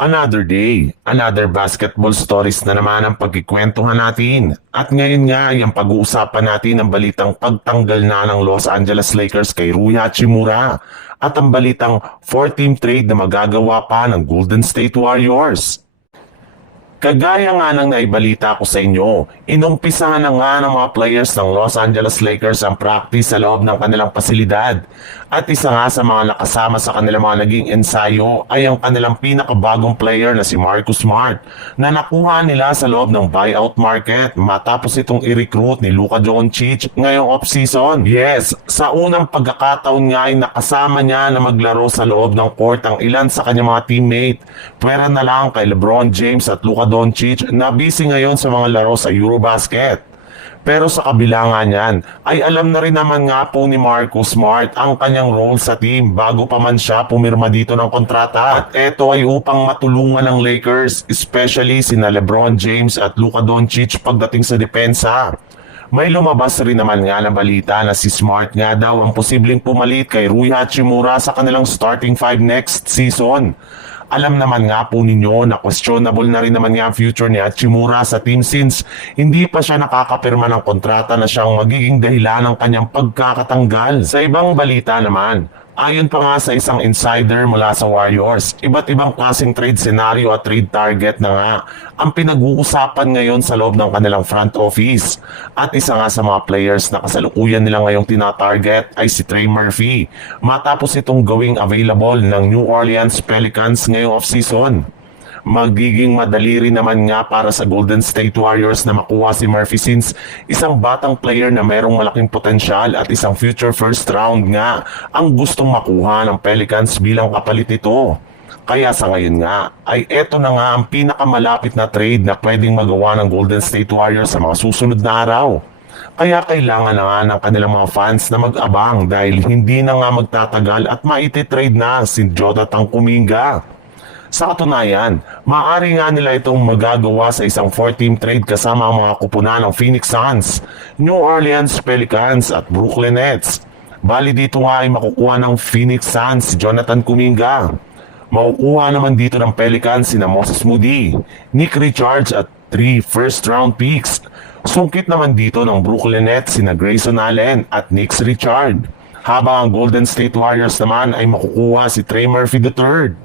Another day, another basketball stories na naman ang pagkikwentuhan natin. At ngayon nga ay ang pag-uusapan natin ang balitang pagtanggal na ng Los Angeles Lakers kay Rui Hachimura at ang balitang 4-team trade na magagawa pa ng Golden State Warriors. Kagaya nga ng naibalita ko sa inyo, inumpisahan na nga ng mga players ng Los Angeles Lakers ang practice sa loob ng kanilang pasilidad. At isa nga sa mga nakasama sa kanilang mga naging ensayo ay ang kanilang pinakabagong player na si Marcus Smart na nakuha nila sa loob ng buyout market matapos itong i-recruit ni Luka Doncic ngayong off-season. Yes, sa unang pagkakataon nga ay nakasama niya na maglaro sa loob ng court ang ilan sa kanyang mga teammate. Pwera na lang kay LeBron James at Luka Doncic na busy ngayon sa mga laro sa Eurobasket. Pero sa kabila nga niyan, ay alam na rin naman nga po ni Marcus Smart ang kanyang role sa team bago pa man siya pumirma dito ng kontrata. At eto ay upang matulungan ng Lakers, especially sina LeBron James at Luka Doncic pagdating sa depensa. May lumabas rin naman nga na balita na si Smart nga daw ang posibleng pumalit kay Rui Hachimura sa kanilang starting five next season. Alam naman nga po ninyo na questionable na rin naman nga ang future ni Hachimura sa team since hindi pa siya nakakapirma ng kontrata na siyang magiging dahilan ng kanyang pagkakatanggal. Sa ibang balita naman, ayon pa nga sa isang insider mula sa Warriors, iba't ibang klaseng trade scenario at trade target na nga ang pinag-uusapan ngayon sa loob ng kanilang front office. At isa nga sa mga players na kasalukuyan nila ngayong tina-target ay si Trey Murphy matapos itong gawing available ng New Orleans Pelicans ngayong off-season. Magiging madali rin naman nga para sa Golden State Warriors na makuha si Murphy since isang batang player na merong malaking potensyal at isang future first round nga ang gustong makuha ng Pelicans bilang kapalit nito. Kaya sa ngayon nga ay eto na nga ang pinakamalapit na trade na pwedeng magawa ng Golden State Warriors sa mga susunod na araw. Kaya kailangan na nga ng kanilang mga fans na mag-abang dahil hindi na nga magtatagal at maititrade na si Jonathan Kuminga. Sa katunayan, maaari nga nila itong magagawa sa isang 4-team trade kasama ang mga kupunan ng Phoenix Suns, New Orleans Pelicans at Brooklyn Nets. Bali dito nga ay makukuha ng Phoenix Suns si Jonathan Kuminga. Makukuha naman dito ng Pelicans sina Moses Moody, Nick Richards at 3 first-round picks. Sungkit naman dito ng Brooklyn Nets sina Grayson Allen at Nick Richards. Habang ang Golden State Warriors naman ay makukuha si Trey Murphy III.